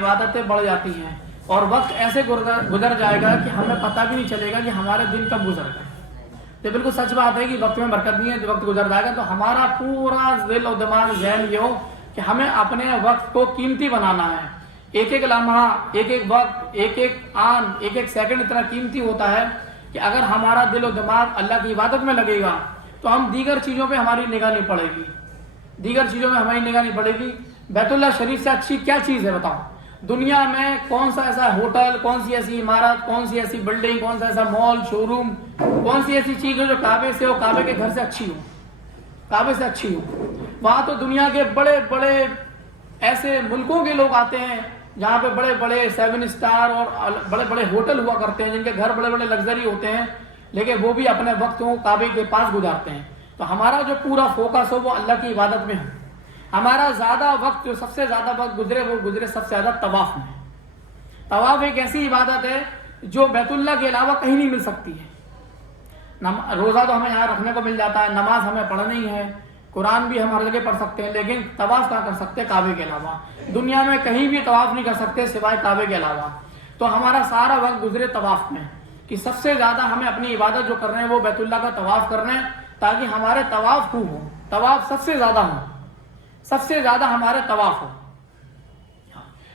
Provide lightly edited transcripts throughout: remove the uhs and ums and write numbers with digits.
عبادتیں بڑھ جاتی ہیں اور وقت ایسے گزر جائے گا کہ ہمیں پتہ بھی نہیں چلے گا کہ ہمارے دن کب گزر گئے. تو بالکل سچ بات ہے کہ وقت میں برکت نہیں ہے. جو وقت گزر جائے گا تو ہمارا پورا دل و دماغ ذہن یہ ہو کہ ہمیں اپنے وقت کو قیمتی بنانا ہے. ایک ایک لمحہ، ایک ایک وقت، ایک ایک آن، ایک ایک سیکنڈ اتنا قیمتی ہوتا ہے کہ اگر ہمارا دل و دماغ اللہ کی عبادت میں لگے گا تو ہم دیگر چیزوں پہ ہماری نگاہ نہیں پڑے گی. دیگر چیزوں میں ہماری نگاہ نہیں پڑے گی. بیت اللہ شریف سے اچھی کیا چیز ہے بتاؤ؟ دنیا میں کون سا ایسا ہوٹل، کون سی ایسی عمارت، کون سی ایسی بلڈنگ، کون سا ایسا مال، شو روم، کون سی ایسی چیز ہو جو کعبے سے ہو، کعبے کے گھر سے اچھی ہو، کعبے سے اچھی ہو؟ وہاں تو دنیا کے بڑے بڑے ایسے ملکوں کے لوگ آتے ہیں جہاں پہ بڑے بڑے 7 اسٹار اور بڑے بڑے ہوٹل ہوا کرتے ہیں، جن کے گھر بڑے بڑے لگژری ہوتے ہیں، لیکن وہ بھی اپنے وقت کو کعبے کے پاس گزارتے ہیں. تو ہمارا جو پورا فوکس ہو وہ اللہ کی عبادت میں ہو. ہمارا زیادہ وقت، جو سب سے زیادہ وقت گزرے وہ گزرے سب سے زیادہ طواف میں. طواف ایک ایسی عبادت ہے جو بیت اللہ کے علاوہ کہیں نہیں مل سکتی ہے. روزہ تو ہمیں یہاں رکھنے کو مل جاتا ہے، نماز ہمیں پڑھنی ہے، قرآن بھی ہم ہر جگہ پڑھ سکتے ہیں، لیکن طواف کہاں کر سکتے؟ کعبے کے علاوہ. دنیا میں کہیں بھی طواف نہیں کر سکتے سوائے کعبے کے علاوہ. تو ہمارا سارا وقت گزرے طواف میں کہ سب سے زیادہ ہمیں اپنی عبادت جو کر رہے ہیں وہ بیت اللہ کا طواف کر رہے ہیں، تاکہ ہمارے طواف خوب ہو، طواف سب سے زیادہ ہو، سب سے زیادہ ہمارے طواف ہو.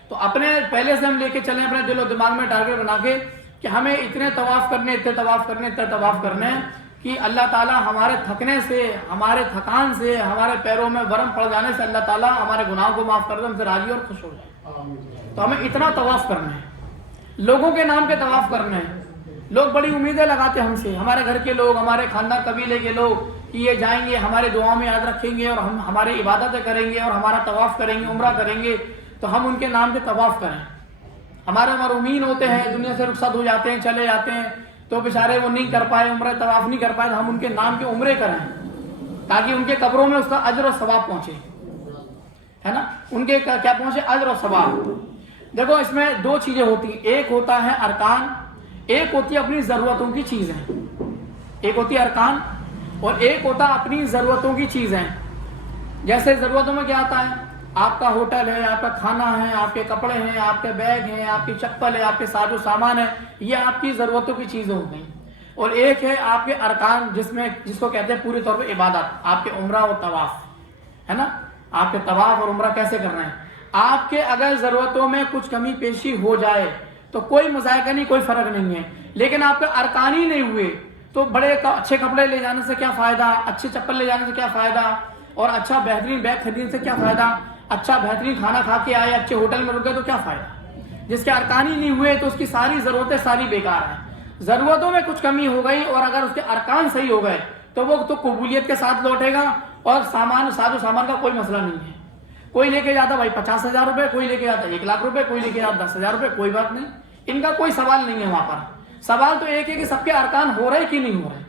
تو اپنے پہلے سے ہم لے کے چلیں اپنے دل و دماغ میں ٹارگیٹ بنا کے کہ ہمیں اتنے طواف کرنے، اتنے طواف کرنے، اتنے طواف کرنے ہیں کہ اللہ تعالیٰ ہمارے تھکنے سے، ہمارے تھکان سے، ہمارے پیروں میں ورم پڑ جانے سے اللہ تعالیٰ ہمارے گناہوں کو معاف کر دے، ہم سے راضی اور خوش ہو جائے. تو ہمیں اتنا طواف کرنا ہے، لوگوں کے نام کے طواف کرنا ہے. لوگ بڑی امیدیں لگاتے ہیں ہم سے، ہمارے گھر کے لوگ، ہمارے خاندان قبیلے کے لوگ کہ یہ جائیں گے ہمارے دعاؤں میں یاد رکھیں گے اور ہم ہماری عبادتیں کریں گے اور ہمارا طواف کریں گے، عمرہ کریں گے، تو ہم ان کے نام پہ طواف کریں. ہمارے مرحومین ہوتے ہیں، دنیا سے رخصت ہو جاتے ہیں، چلے جاتے ہیں، تو بیچارے وہ نہیں کر پائے، عمرہ طواف نہیں کر پائے، تو ہم ان کے نام کے عمرے کریں تاکہ ان کے قبروں میں اس کا اجر و ثواب پہنچے، ہے نا؟ ان کے کیا پہنچے؟ اجر و ثواب. دیکھو اس میں دو چیزیں ہوتی ہیں، ایک ہوتا ہے ارکان، ایک ہوتی ہے اپنی ضرورتوں کی چیزیں. ایک ہوتی ہے ارکان اور ایک ہوتا ہے اپنی ضرورتوں کی چیزیں. جیسے ضرورتوں میں کیا آتا ہے؟ آپ کا ہوٹل ہے، آپ کا کھانا ہے، آپ کے کپڑے ہیں، آپ کے بیگ ہیں، آپ کی چپل ہے، آپ کے ساز و سامان ہے، یہ آپ کی ضرورتوں کی چیزیں ہو گئیں. اور ایک ہے آپ کے ارکان، جس کو کہتے ہیں پوری طور پہ عبادت، آپ کے عمرہ اور طواف، ہے نا؟ آپ کے طواف اور عمرہ کیسے کرنا ہے. آپ کے اگر ضرورتوں میں کچھ کمی پیشی ہو جائے تو کوئی مذائقہ نہیں، کوئی فرق نہیں ہے، لیکن آپ کے ارکان ہی نہیں ہوئے تو بڑے اچھے کپڑے لے جانے سے کیا فائدہ، اچھے چپل لے جانے سے کیا فائدہ، اور اچھا بہترین بیگ خریدنے سے کیا فائدہ، اچھا بہترین کھانا کھا کے آئے، اچھے ہوٹل میں رکے تو کیا فائدہ؟ جس کے ارکان ہی نہیں ہوئے تو اس کی ساری ضرورتیں ساری بیکار ہیں. ضرورتوں میں کچھ کمی ہو گئی اور اگر اس کے ارکان صحیح ہو گئے تو وہ تو قبولیت کے ساتھ لوٹے گا. اور ساز و سامان کا کوئی مسئلہ نہیں ہے. کوئی لے کے جاتا بھائی 50,000 روپے، کوئی لے کے جاتا 1,00,000 روپے، کوئی لے کے جاتا 10,000 روپے، کوئی بات نہیں، ان کا کوئی سوال نہیں ہے. وہاں پر سوال تو ایک ہے کہ سب کے ارکان ہو رہے کہ نہیں ہو رہے،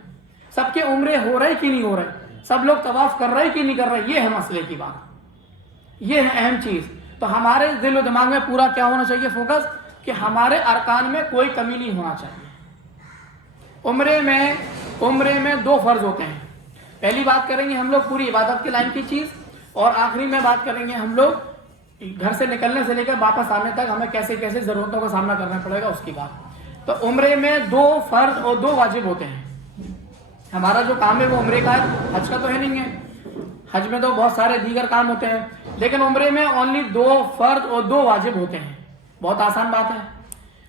سب کے عمرے ہو رہے کہ نہیں ہو رہے، سب لوگ طواف کر رہے کہ نہیں کر رہے. یہ ہے مسئلے کی بات، یہ ہے اہم چیز. تو ہمارے دل و دماغ میں پورا کیا ہونا چاہیے؟ فوکس کہ ہمارے ارکان میں کوئی کمی نہیں ہونا چاہیے. عمرے میں 2 فرض ہوتے ہیں. پہلی بات کریں گے ہم لوگ پوری عبادت کے لائن کی چیز، اور آخری میں بات کریں گے ہم لوگ گھر سے نکلنے سے لے کر واپس آنے تک ہمیں کیسے کیسے ضرورتوں کا سامنا کرنا پڑے گا اس کی بات. تو عمرے میں 2 فرض اور 2 واجب ہوتے ہیں. ہمارا جو کام ہے وہ عمرے کا ہے، حج کا تو ہے نہیں ہے. حج میں تو بہت سارے دیگر کام ہوتے ہیں، لیکن عمرے میں اونلی 2 فرض اور 2 واجب ہوتے ہیں. بہت آسان بات ہے.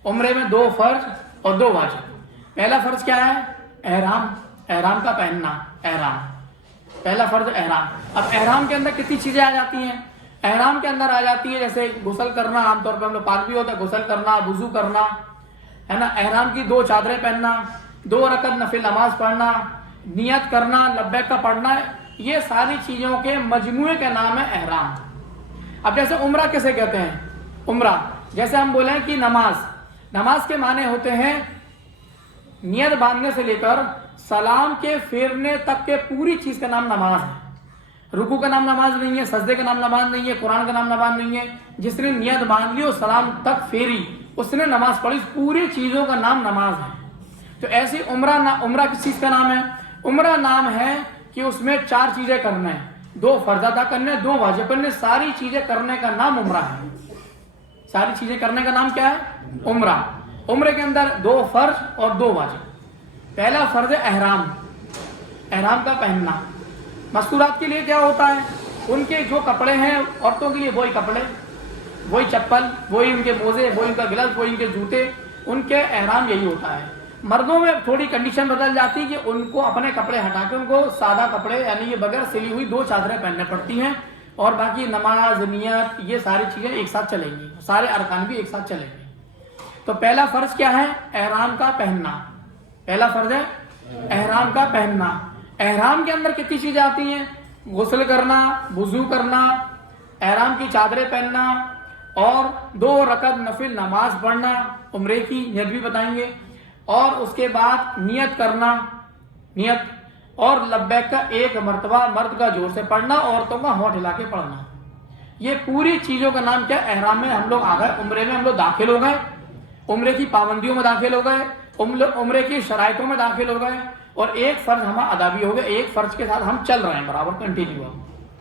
عمرے میں 2 فرض اور 2 واجب. پہلا فرض کیا ہے؟ احرام کا پہننا. احرام پہلا فرض احرام. اب احرام کے اندر کتنی چیزیں آ جاتی ہیں؟ احرام کے اندر آ جاتی ہے جیسے غسل کرنا، عام طور پہ ہم لوگ پاک بھی ہوتا ہے، غسل کرنا، وضو کرنا، ہے نا؟ احرام کی 2 چادریں پہننا، 2 رکعت نفل نماز پڑھنا، نیت کرنا، لبیک کا پڑھنا، یہ ساری چیزوں کے مجموعے کا نام ہے احرام. اب جیسے عمرہ کیسے کہتے ہیں؟ عمرہ جیسے ہم بولیں کہ نماز کے معنی ہوتے ہیں نیت باندھنے سے لے کر سلام کے پھیرنے تک کے پوری چیز کا نام نماز ہے. رکوع کا نام نماز نہیں ہے، سجدے کا نام نماز نہیں ہے، قرآن کا نام نماز نہیں ہے. جس نے نیت باندھ لی اور سلام تک پھیری اس نے نماز پڑھی. پوری چیزوں کا نام نماز ہے. تو ایسی عمرہ کس چیز کا نام ہے؟ عمرہ نام ہے کہ اس میں 4 چیزیں کرنا ہے، 2 فرض ادا کرنے، 2 واجب کرنے، ساری چیزیں کرنے کا نام عمرہ ہے. सारी चीजें करने का नाम क्या है? उम्रा। उम्रे के अंदर 2 फर्ज और 2 वाजिब। पहला फर्ज है एहराम, एहराम का पहनना। मस्तूरात के लिए क्या होता है? उनके जो कपड़े हैं औरतों के लिए वही कपड़े, वही चप्पल, वही उनके मोजे, वही उनका गिलास, वही उनके जूते, उनके एहराम यही होता है। मर्दों में थोड़ी कंडीशन बदल जाती है कि उनको अपने कपड़े हटा के उनको सादा कपड़े यानी ये बगैर सिली हुई 2 चादरें पहनने पड़ती हैं, और बाकी नमाज, नियत, ये सारी चीजें एक साथ चलेंगी, सारे अरकान भी एक साथ चलेंगे। तो पहला फर्ज क्या है? एहराम का पहनना। पहला फर्ज है एहराम का पहनना। एहराम के अंदर कितनी चीजें आती हैं? गुस्ल करना, वुजू करना, एहराम की चादरें पहनना और 2 रकत नफिल नमाज पढ़ना, उम्रे की नियत भी बताएंगे, और उसके बाद नियत करना, नियत, और लब्बैक का 1 मरतबा मर्द का जोर से पढ़ना, औरतों का होंठ हिला के पढ़ना। ये पूरी चीजों का नाम क्या? एहराम में हम लोग आ गए, उम्रे में हम लोग दाखिल हो गए, उम्रे की पाबंदियों में दाखिल हो गए, उम्रे की शराइतों में दाखिल हो गए, और एक फर्ज हमारा अदा भी हो गया। एक फर्ज के साथ हम चल रहे हैं, बराबर कंटिन्यू।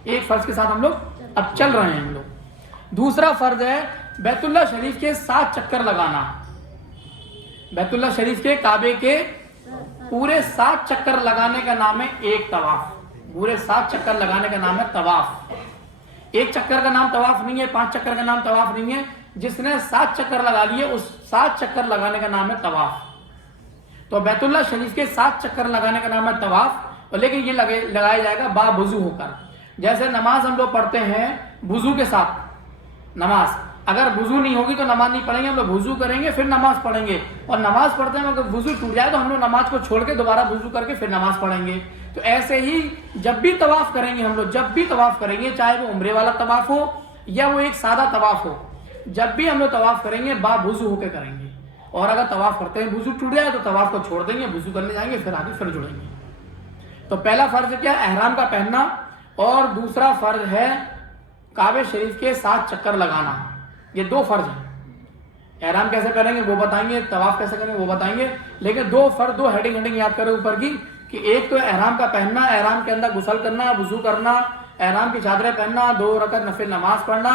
एक फर्ज के साथ हम लोग अब चल रहे हैं हम लोग। दूसरा फर्ज है बैतुल्लाह शरीफ के 7 चक्कर लगाना। बैतुल्लाह शरीफ के, काबे के पूरे 7 चक्कर लगाने का नाम है एक तवाफ। पूरे 7 चक्कर लगाने का नाम है तवाफ। एक चक्कर का नाम तवाफ नहीं है, 5 चक्कर का नाम तवाफ नहीं है। जिसने 7 चक्कर लगा लिए उस 7 चक्कर लगाने का नाम है तवाफ। तो बैतुल्लाह शरीफ के 7 चक्कर लगाने का नाम है तवाफ, लेकिन ये लगाया जाएगा बावुजू होकर। जैसे नमाज हम लोग पढ़ते हैं वुजू के साथ, नमाज अगर वुजू नहीं होगी तो नमाज नहीं पढ़ेंगे, हम लोग वुजू करेंगे फिर नमाज पढ़ेंगे, और नमाज पढ़ते हैं अगर वुजू टूट जाए तो हम लोग नमाज को छोड़ के दोबारा वुजू करके फिर नमाज पढ़ेंगे। तो ऐसे ही जब भी तवाफ करेंगे हम लोग, जब भी तवाफ करेंगे, चाहे वो उम्रे वाला तवाफ हो या वो एक सादा तवाफ हो, जब भी हम लोग तवाफ करेंगे बावुजू होकर करेंगे। और अगर तवाफ करते हैं वुजू टूट जाए तो तवाफ को छोड़ देंगे, वुजू करने जाएंगे, फिर आगे फिर जुड़ेंगे। तो पहला फर्ज क्या है? एहराम का पहनना, और दूसरा फर्ज है काबे शरीफ के 7 चक्कर लगाना। ये 2 फर्ज हैं। एहराम कैसे करेंगे वो बताएंगे, तवाफ कैसे करेंगे वो बताएंगे, लेकिन 2 फर्ज, 2 हेडिंग याद करें ऊपर की, कि एक तो एहराम का पहनना, एहराम के अंदर गुस्ल करना, वुजू करना, एहराम की चादरें पहनना, 2 रकत नफिल नमाज पढ़ना,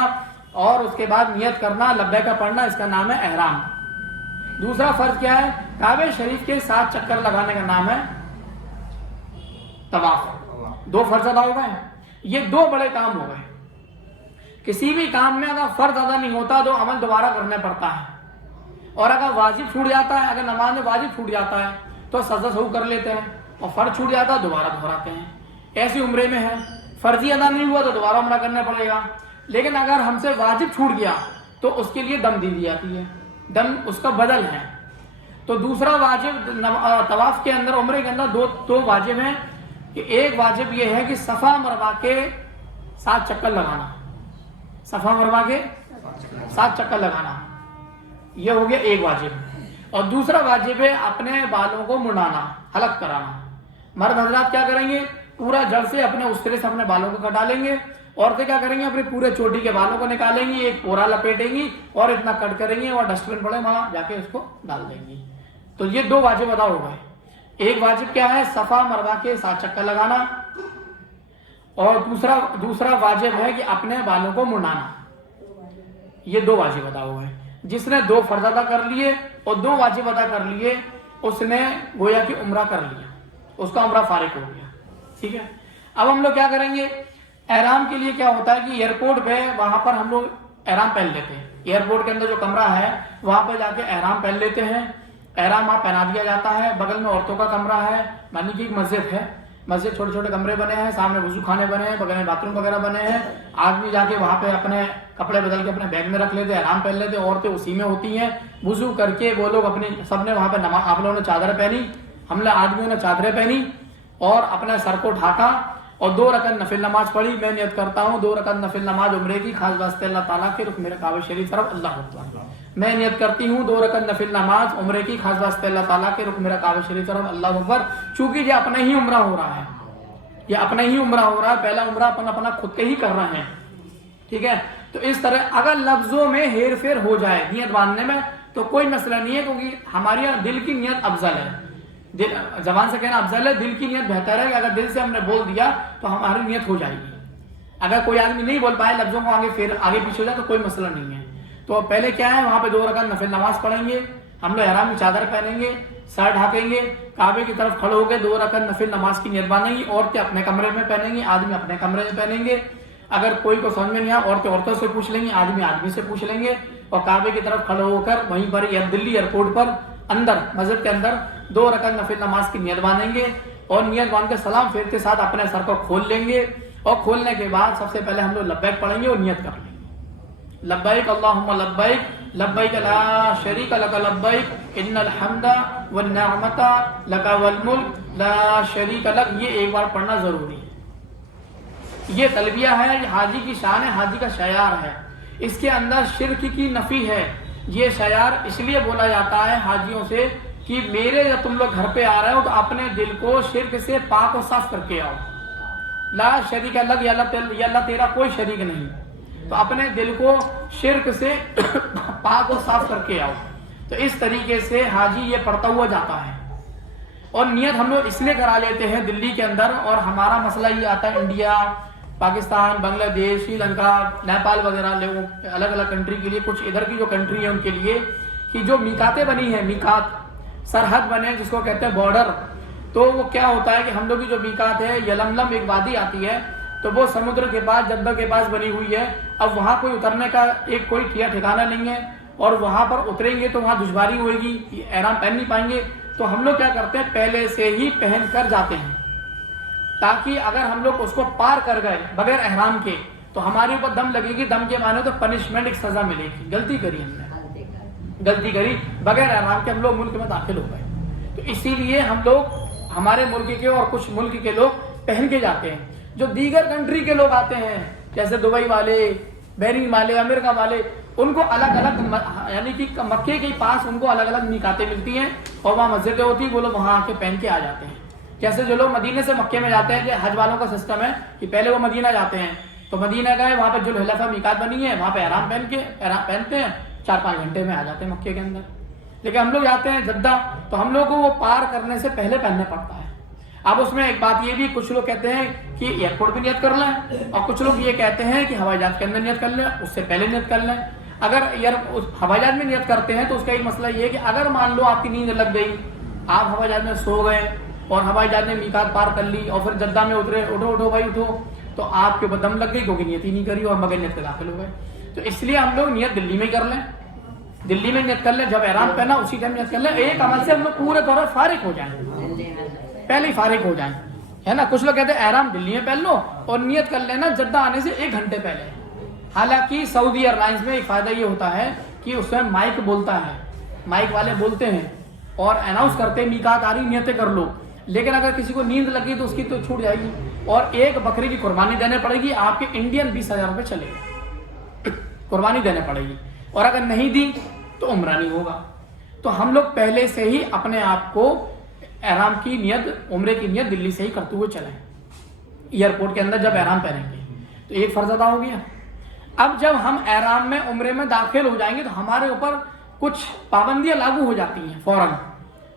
और उसके बाद नियत करना, लब्बैक का पढ़ना, इसका नाम है एहराम। दूसरा फर्ज क्या है? काबे शरीफ के 7 चक्कर लगाने का नाम है तवाफ। 2 फर्ज अदा हो गए। ये 2 बड़े काम हो गए। किसी भी काम में अगर फर्ज अदा नहीं होता तो अमल दोबारा करना पड़ता है, और अगर वाजिब छूट जाता है, अगर नमाज में वाजिब छूट जाता है तो सजदा सहू कर लेते हैं, और फर्ज छूट जाता है दोबारा दोहराते हैं। ऐसी उम्रे में है, फर्जी अदा नहीं हुआ तो दोबारा उम्रा करना पड़ेगा। लेकिन अगर हमसे वाजिब छूट गया तो उसके लिए दम दी जाती है, दम उसका बदल है। तो दूसरा वाजिब तवाफ के अंदर, उम्रे के अंदर 2 वाजिब हैं, कि एक वाजिब ये है कि सफा मरवा के 7 चक्कर लगाना, सफा मरवा के 7 चक्कर लगाना, ये हो गया एक वाजिब। और दूसरा वाजिब है अपने बालों को मुड़ाना, हलक कराना। मर्द हजरात क्या करेंगे? पूरा जड़ से अपने उस्तरे से अपने बालों को कटा लेंगे। औरतें क्या करेंगे? अपने पूरे चोटी के बालों को निकालेंगी, एक पोरा लपेटेंगी और इतना कट करेंगी, और डस्टबिन पड़े वहां जाके उसको डाल देंगी। तो ये 2 वाजिब अदा हो गए। एक वाजिब क्या है? सफा मरवा के 7 चक्कर लगाना, और दूसरा वाजिब है कि अपने बालों को मुड़ाना। ये 2 वाजिब अदा हो गए। जिसने 2 फर्ज अदा कर लिए और 2 वाजिब अदा कर लिए, उसने गोया कि उम्रा कर लिया, उसका उम्रा फारिग हो गया। ठीक है, अब हम लोग क्या करेंगे? एहराम के लिए क्या होता है कि एयरपोर्ट पे वहां पर हम लोग एहराम पहन लेते हैं। एयरपोर्ट के अंदर जो कमरा है वहां पर जाके एहराम पहन लेते हैं। एहराम वहां पहना दिया जाता है। बगल में औरतों का कमरा है, मानी की एक मस्जिद है, मस्जिद छोटे छोटे कमरे बने हैं, सामने वजू खाने बने हैं, बगल में बाथरूम वगैरह बने हैं। आदमी जाके वहां पे अपने कपड़े बदल के अपने बैग में रख लेते, एहराम पहन लेते, औरतें उसी में होती हैं। वजू करके वो लोग अपने, सबने वहां पे नमाज, आप लोगों ने चादर पहनी, हम लोग आदमियों ने चादरें पहनी, और अपने सर को ढाका, और 2 रकत नफिल नमाज पढ़ी। मैं नियत करता हूँ 2 रकत नफिल नमाज उम्रे की, खास वास्ते अल्लाह ताला के, रुख मेरे काबे शरीफ तरफ, अल्लाह अकबर। मैं नियत करती हूँ 2 रकत नफिल नमाज उम्रे की, खास वास्ते अल्लाह ताला के, रुख मेरा काबे शरीफ तरफ, अल्लाह अकबर। चूंकि ये अपना ही उम्रा हो रहा है, ये अपना ही उम्रा हो रहा है, पहला उम्रा अपना खुद के ही कर रहे हैं। ठीक है, तो इस तरह अगर लफ्जों में हेर फेर हो जाए नियत बांधने में तो कोई मसला नहीं है, क्योंकि हमारे यहाँ दिल की नियत अफजल है। जबान से कहना अफजल है, दिल की नियत बेहतर है। कि अगर दिल से हमने बोल दिया तो हमारी नियत हो जाएगी। अगर कोई आदमी नहीं बोल पाए, लफ्जों को आगे पीछे हो जाए तो कोई मसला नहीं है। تو پہلے کیا ہے, وہاں پہ 2 رکعت نفل نماز پڑھیں گے, ہم لوگ احرام کی چادر پہنیں گے, سر ڈھانپیں گے, کعبے کی طرف کھڑے ہو کے 2 رکعت نفل نماز کی نیت باندھیں گی. عورتیں اپنے کمرے میں پہنیں گی, آدمی اپنے کمرے میں پہنیں گے. اگر کوئی کو سمجھ میں نہیں آیا, عورتوں سے پوچھ لیں گے, آدمی سے پوچھ لیں گے, اور کعبے کی طرف کھڑے ہو کر وہیں پر دلی ایئرپورٹ پر اندر مسجد کے اندر 2 رکعت نفل نماز کی نیت باندھیں گے, اور نیت باندھ کے سلام پھیرتے ساتھ اپنے سر کو کھول لیں گے, اور کھولنے کے بعد سب سے پہلے ہم لوگ لبیک پڑھیں گے اور نیت کر لیں گے, لبیک اللہم لبیک لبیک لا شریک لک لبیک ان الحمد والنعمت لک والملک لا شریک لک. یہ ایک بار پڑھنا ضروری ہے. یہ تلبیہ ہے, یہ حاجی کی شان ہے, حاجی کا شعار ہے. اس کے اندر شرک کی نفی ہے. یہ شعار اس لیے بولا جاتا ہے حاجیوں سے کہ میرے جب تم لوگ گھر پہ آ رہے ہو تو اپنے دل کو شرک سے پاک و صاف کر کے آؤ. لا شریک لک, یا اللہ تیرا کوئی شریک نہیں, تو اپنے دل کو شرک سے پاک و صاف کر کے آؤ. تو اس طریقے سے حاجی یہ پڑھتا ہوا جاتا ہے. اور نیت ہم لوگ اس لیے کرا لیتے ہیں دلی کے اندر, اور ہمارا مسئلہ یہ آتا ہے انڈیا, پاکستان, بنگلہ دیش, سری لنکا, نیپال وغیرہ لوگوں الگ الگ کنٹری کے لیے, کچھ ادھر کی جو کنٹری ہے ان کے لیے, کہ جو میقاتیں بنی ہیں, میقات سرحد بنے جس کو کہتے ہیں بارڈر, تو وہ کیا ہوتا ہے کہ ہم لوگ کی جو میقات ہے, یلملم ایک وادی آتی ہے, تو وہ سمندر کے پاس, جدہ کے پاس بنی ہوئی ہے. اب وہاں کوئی اترنے کا ایک کوئی ٹھکانہ نہیں ہے, اور وہاں پر اتریں گے تو وہاں دشواری ہوئے گی, احرام پہن نہیں پائیں گے. تو ہم لوگ کیا کرتے ہیں, پہلے سے ہی پہن کر جاتے ہیں, تاکہ اگر ہم لوگ اس کو پار کر گئے بغیر احرام کے تو ہمارے اوپر دم لگے گی. دم کے معنی تو پنشمنٹ, ایک سزا ملے گی. غلطی کری ہم نے, غلطی کری بغیر احرام کے, ہم لوگ ملک میں داخل ہو گئے. تو اسی لیے ہم لوگ, ہمارے ملک کے اور کچھ ملک کے لوگ پہن کے جاتے ہیں. جو دیگر کنٹری کے لوگ آتے ہیں جیسے دبئی والے, بحرین والے, امریکہ والے, ان کو الگ الگ, یعنی کہ مکے کے پاس ان کو الگ الگ میقاتیں ملتی ہیں, اور وہاں مسجدیں ہوتی ہیں, وہ لوگ وہاں آ کے پہن کے آ جاتے ہیں. جیسے جو لوگ مدینے سے مکے میں جاتے ہیں, حج والوں کا سسٹم ہے کہ پہلے وہ مدینہ جاتے ہیں, تو مدینہ گئے, وہاں پہ جو ذوالحلیفہ میقات بنی ہے, وہاں پہ احرام پہنتے ہیں, 4-5 گھنٹے میں آ جاتے ہیں مکے کے اندر. لیکن ہم لوگ جاتے ہیں جدہ, تو ہم لوگ کو وہ پار کرنے سے پہلے پہننا پڑتا ہے. اب اس میں ایک بات یہ بھی, کچھ لوگ کہتے ہیں کہ ایئرپورٹ پہ نیت کر لیں, اور کچھ لوگ یہ کہتے ہیں کہ ہوائی جہاز کے اندر نیت کر لیں, اس سے پہلے نیت کر لیں. اگر ہوائی جہاز میں نیت کرتے ہیں تو اس کا ایک مسئلہ یہ ہے کہ اگر مان لو آپ کی نیند لگ گئی, آپ ہوائی جہاز میں سو گئے اور ہوائی جہاز نے میقات پار کر لی, اور پھر جدہ میں اترے, اٹھو بھائی اٹھو, تو آپ کے اوپر دم لگ گئی کیونکہ نیت ہی نہیں کری اور مگر نیت کے داخل ہو گئے. تو اس لیے ہم لوگ نیت دلی میں کر لیں, دلی میں نیت کر لیں, جب احرام پہنا اسی ٹائم نیت کر لیں. ایک عمل سے ہم لوگ پورے طور پر فارغ ہو جائیں, پہلے ہی فارغ ہو جائیں, ہے نا. کچھ لوگ کہتے ہیں احرام دلی میں پہن لو اور نیت کر لینا جدہ آنے سے 1 گھنٹے پہلے. حالانکہ سعودی ایئر لائنس میں ایک فائدہ یہ ہوتا ہے کہ اس میں مائک بولتا ہے, مائک والے بولتے ہیں اور اناؤنس کرتے ہیں میقات آ رہی, نیتیں کر لو. لیکن اگر کسی کو نیند لگی تو اس کی تو چھوٹ جائے گی, اور ایک بکری کی قربانی دینے پڑے گی, آپ کے انڈین 20,000 روپے چلے گا, قربانی دینے پڑے گی. اور اگر نہیں دی تو عمرہ نہیں ہوگا. تو ہم لوگ پہلے سے ہی اپنے آپ کو احرام کی نیت, عمرے کی نیت دلی سے ہی کرتے ہوئے چلیں. ایئرپورٹ کے اندر جب احرام پہنیں گے تو ایک فرض ادا ہو گیا. اب جب ہم احرام میں, عمرے میں داخل ہو جائیں گے تو ہمارے اوپر کچھ پابندیاں لاگو ہو جاتی ہیں فوراً.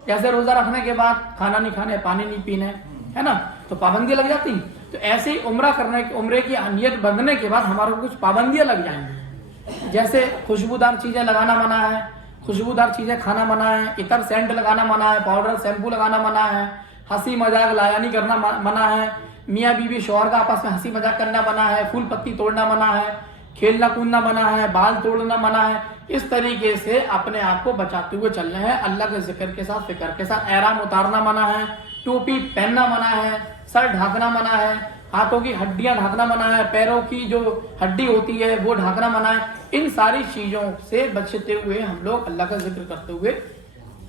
جیسے روزہ رکھنے کے بعد کھانا نہیں کھانے, پانی نہیں پینے, ہے نا, تو پابندیاں لگ جاتی ہیں. تو ایسے ہی عمرے کی نیت بندھنے کے بعد ہمارے کو کچھ پابندیاں لگ جائیں گی. جیسے خوشبودار چیزیں لگانا منع ہے, خوشبودار چیزیں کھانا منع ہے, عطر سینٹ لگانا منع ہے, پاؤڈر شیمپو لگانا منع ہے, ہنسی مذاق لایانی کرنا منع ہے, میاں بیوی شوہر کا آپس میں ہنسی مذاق کرنا منع ہے, پھول پتی توڑنا منع ہے, کھیلنا کودنا منع ہے, بال توڑنا منع ہے. اس طریقے سے اپنے آپ کو بچاتے ہوئے چلنے ہیں, اللہ کے ذکر کے ساتھ, فکر کے ساتھ. احرام اتارنا منع ہے, ٹوپی پہننا منع ہے, سر ڈھانکنا منع ہے, ہاتھوں کی ہڈیاں ڈھانکنا منع ہے, پیروں کی جو ہڈی ہوتی ہے وہ ڈھانکنا منع ہے. ان ساری چیزوں سے بچتے ہوئے ہم لوگ اللہ کا ذکر کرتے ہوئے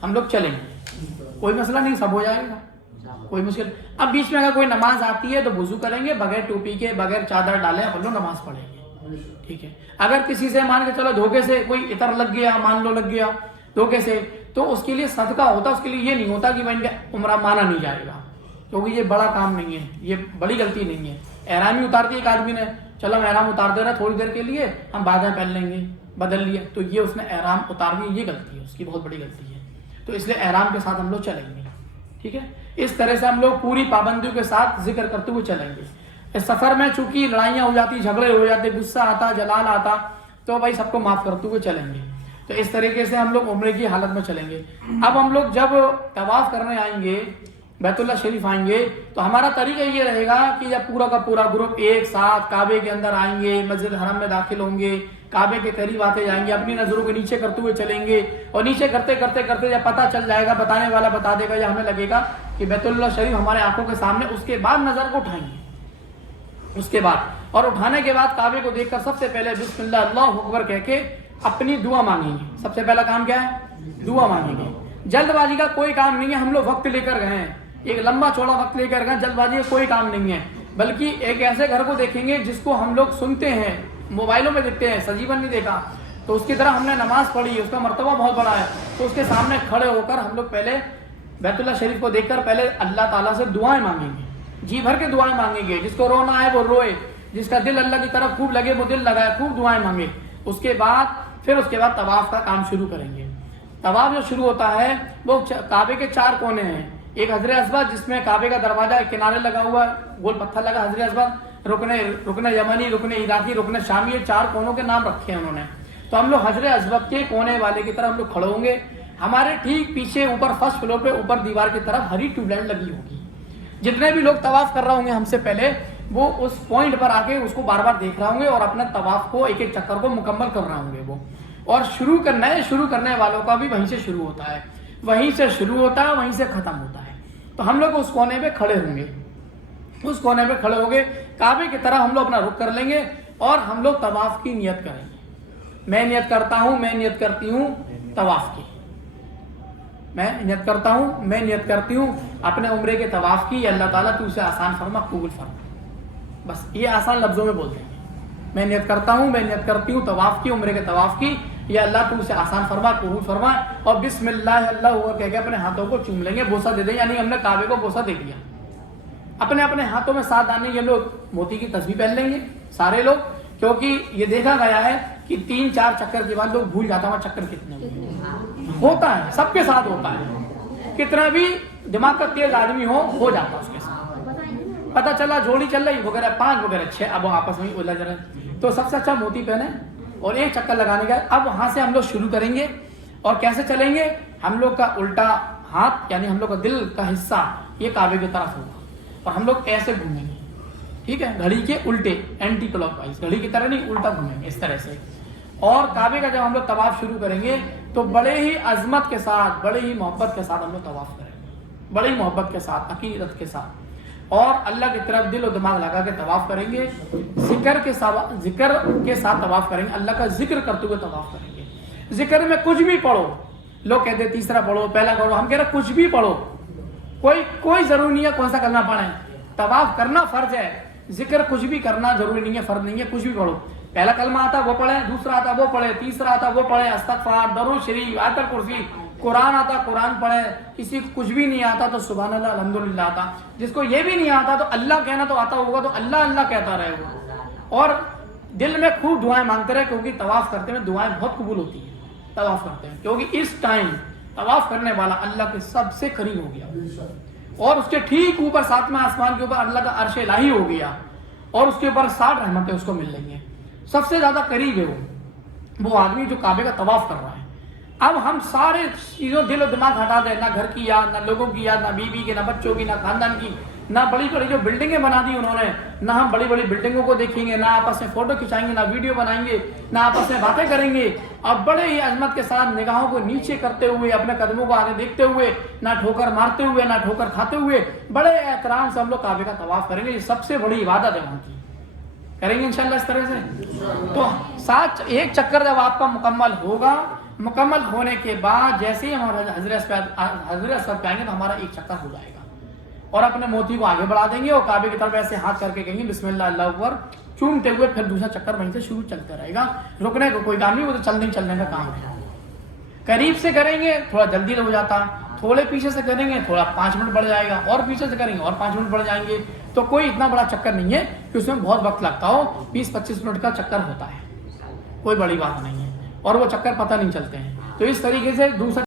ہم لوگ چلیں گے. کوئی مسئلہ نہیں, سب ہو جائے گا, کوئی مشکل. اب بیچ میں اگر کوئی نماز آتی ہے تو وضو کریں گے, بغیر ٹوپی کے, بغیر چادر ڈالے ہم لوگ نماز پڑھیں گے, ٹھیک ہے. اگر کسی سے مان کے چلو دھوکے سے کوئی عطر لگ گیا, مان لو لگ گیا دھوکے سے, تو اس کے لیے صدقہ ہوتا, اس کے لیے یہ نہیں ہوتا کہ بھائی عمرہ مانا نہیں جائے گا, کیونکہ یہ بڑا کام نہیں ہے, یہ بڑی غلطی نہیں ہے. احرام ہی اتار دی ایک آدمی نے, چلو احرام اتار دے رہا تھوڑی دیر کے لیے, ہم بعد میں پہن لیں گے, بدل لیا, تو یہ اس نے احرام اتار دیا, یہ غلطی ہے, اس کی بہت بڑی غلطی ہے. تو اس لیے احرام کے ساتھ ہم لوگ چلیں گے, ٹھیک ہے. اس طرح سے ہم لوگ پوری پابندیوں کے ساتھ ذکر کرتے ہوئے چلیں گے. اس سفر میں چونکہ لڑائیاں ہو جاتی, جھگڑے ہو جاتے, غصہ آتا, جلال آتا, تو भाई सबको माफ़ करते हुए चलेंगे। तो इस तरीके से हम लोग उम्रे की हालत में चलेंगे। अब हम लोग जब तवाफ़ करने आएंगे, बैतुल्ला शरीफ आएंगे, तो हमारा तरीका ये रहेगा कि जब पूरा का पूरा ग्रुप एक साथ काबे के अंदर आएंगे, मस्जिद हरम में दाखिल होंगे, काबे के करीब आते जाएंगे, अपनी नजरों को नीचे करते हुए चलेंगे, और नीचे करते करते करते जब पता चल जाएगा, बताने वाला बता देगा या हमें लगेगा कि बैतुल्ला शरीफ हमारे आंखों के सामने, उसके बाद नजर को उठाएंगे। उसके बाद और उठाने के बाद काबे को देखकर सबसे पहले बिस्मिल्लाह अल्लाहु अकबर कह के अपनी दुआ मांगेंगे। सबसे पहला काम क्या है? दुआ मांगेंगे। जल्दबाजी का कोई काम नहीं है, हम लोग वक्त लेकर गए हैं, एक लंबा चौड़ा वक्त लेकर गए, जल्दबाजी का कोई काम नहीं है, बल्कि एक ऐसे घर को देखेंगे जिसको हम लोग सुनते हैं, मोबाइलों में देखते हैं, सजीवन नहीं देखा, तो उसकी तरह हमने नमाज पढ़ी, उसका मर्तबा बहुत बड़ा है, तो उसके सामने खड़े होकर हम लोग पहले बैतुल्ला शरीफ को देखकर पहले अल्लाह ताला से दुआएं मांगेंगे, जी भर के दुआएं मांगेंगे। जिसको रोना है वो रोए, जिसका दिल अल्लाह की तरफ खूब लगे वो दिल लगाए, खूब दुआएं मांगे। उसके बाद तवाफ का काम शुरू करेंगे। तवाफ जो शुरू होता है वो काबे के 4 कोने हैं। एक हजरे अस्वद जिसमें काबे का दरवाजा किनारे लगा हुआ, गोल पत्थर लगा हजरे अस्वद, रुकने यमनी, रुकने इराकी, रुकने शामी, ये 4 कोनों के नाम रखे हैं उन्होंने। तो हम लोग हजरे अस्वद के कोने वाले की तरफ हम लोग खड़े होंगे। हमारे ठीक पीछे ऊपर फर्स्ट फ्लोर पे ऊपर दीवार की तरफ हरी ट्यूबलाइट लगी होगी। जितने भी लोग तवाफ कर रहे होंगे हमसे पहले, वो उस पॉइंट पर आके उसको बार बार देख रहे होंगे और अपने तवाफ को एक एक चक्कर को मुकम्मल कर रहे होंगे वो। और शुरू करने वालों का भी वहीं से शुरू होता है, वहीं से शुरू होता है, वहीं से खत्म होता है। तो हम लोग उस कोने पे खड़े होंगे, उस कोने पे खड़े होंगे, काबे की तरह हम लोग अपना रुख कर लेंगे और हम लोग तवाफ की नियत करेंगे। मैं नियत करता हूं, मैं नियत करती हूं तवाफ की, मैं नियत करता हूं, मैं नियत करती हूं अपने उम्रे के तवाफ की। अल्लाह ताला तू उसे आसान फरमा, कबूल फरमा। बस ये आसान लफ्जों में बोल देंगे, मैं नियत करता हूं, मैं नियत करती हूं तवाफ की, उम्रे के तवाफ की, या अल्लाह तू उसे आसान फरमा, कबूल फरमा। और बिस्मिल्लाह अल्लाहु अकबर कह के अपने हाथों को चूम लेंगे, बोसा दे देंगे, यानी हमने काबे को बोसा दे दिया। अपने अपने हाथों में 7 दाने ये लोग मोती की तस्बीह पहन लेंगे सारे लोग, क्योंकि ये देखा गया है कि 3-4 चक्कर के बाद लोग भूल जाता है चक्कर कितने होता है, सबके साथ होता है। कितना भी दिमाग का तेज आदमी हो जाता है उसके साथ। पता चला जोड़ी चल रही वगैरह 5 वगैरह 6, अब वो आपस में उलझ रहे, तो सबसे अच्छा मोती पहने और एक चक्कर लगाने का। अब वहां से हम लोग शुरू करेंगे और कैसे चलेंगे? हम लोग का उल्टा हाथ यानी हम लोग का दिल का हिस्सा ये काबे की तरफ होगा और हम लोग ऐसे घूमेंगे, ठीक है, घड़ी के उल्टे, एंटी क्लॉकवाइज, घड़ी की तरह नहीं, उल्टा घूमेंगे इस तरह से। और काबे का जब हम लोग तवाफ शुरू करेंगे तो बड़े ही अजमत के साथ, बड़े ही मोहब्बत के साथ हम लोग तवाफ करेंगे, बड़ी मोहब्बत के साथ, अकीदत के साथ, और अल्लाह की तरफ दिल और दिमाग लगा के तवाफ करेंगे। जिक्र के साथ तवाफ करेंगे, अल्लाह का जिक्र करते हुए तवाफ करेंगे। जिक्र में कुछ भी पढ़ो, लोग कहते हैं तीसरा पढ़ो, पहला पढ़ो, हम कह रहे कुछ भी पढ़ो, कोई जरूरी नहीं है कौन सा करना पड़े, तवाफ करना फर्ज है, जिक्र कुछ भी करना जरूरी नहीं है, फर्ज नहीं है, कुछ भी पढ़ो। पहला कलमा आता वो पढ़े, दूसरा आता वो पढ़े, तीसरा आता वो पढ़े, इस्तग़फ़ार, दरूद शरीफ, आयतुल कुर्सी, कुरान आता कुरान पढ़े। किसी को कुछ भी नहीं आता तो सुभान अल्लाह अल्हम्दुलिल्लाह आता, जिसको ये भी नहीं आता तो अल्लाह कहना तो आता होगा तो अल्लाह अल्लाह कहता रहे वो। और दिल में खूब दुआएं मांगते रहे, क्योंकि तवाफ करते में दुआएं बहुत कबूल होती है तवाफ करते हैं, क्योंकि इस टाइम तवाफ करने वाला अल्लाह के सबसे करीब हो गया और उसके ठीक ऊपर 7वें आसमान के ऊपर अल्लाह का अर्श इलाही हो गया और उसके ऊपर 60 रहमतें उसको मिल रही हैं। सबसे ज्यादा करीब है वो आदमी जो काबे का तवाफ कर रहा है। अब हम सारे चीजों दिल और दिमाग हटा दें, ना घर की याद, ना लोगों की याद, ना बीवी की, ना बच्चों की, ना खानदान की, ना बड़ी बड़ी जो बिल्डिंगें बना दी उन्होंने, ना हम बड़ी बड़ी बिल्डिंगों को देखेंगे, ना आपस में फोटो खिंचाएंगे, ना वीडियो बनाएंगे, ना आपस में बातें करेंगे। अब बड़े ही अजमत के साथ निगाहों को नीचे करते हुए, अपने कदमों को आगे देखते हुए, ना ठोकर मारते हुए, ना ठोकर खाते हुए, बड़े एहतराम से हम लोग काबे का तवाफ करेंगे। ये सबसे बड़ी इबादत है वहां की, करेंगे इंशाल्लाह इस तरह से। तो 1 चक्कर जब आपका मुकम्मल होगा, मुकम्मल होने के बाद जैसे ही हम हजरत पे आएंगे तो हमारा 1 चक्कर हो जाएगा और अपने मोती को आगे बढ़ा देंगे और काबे की तरफ ऐसे हाथ करके कहेंगे बिस्मिल्लाह अल्लाहु अकबर, चूमते हुए फिर दूसरा चक्कर वहीं से शुरू चलता रहेगा। रुकने को कोई काम नहीं, वो तो चलने का काम है। करीब से करेंगे थोड़ा जल्दी हो जाता, थोड़े पीछे से करेंगे थोड़ा 5 मिनट बढ़ जाएगा, और पीछे से करेंगे और 5 मिनट बढ़ जाएंगे। तो कोई इतना बड़ा चक्कर नहीं है कि उसमें बहुत वक्त लगता हो, 20-25 मिनट का चक्कर होता है, कोई बड़ी बात नहीं है और वो चक्कर पता नहीं चलते हैं। तो इस तरीके से दूसरा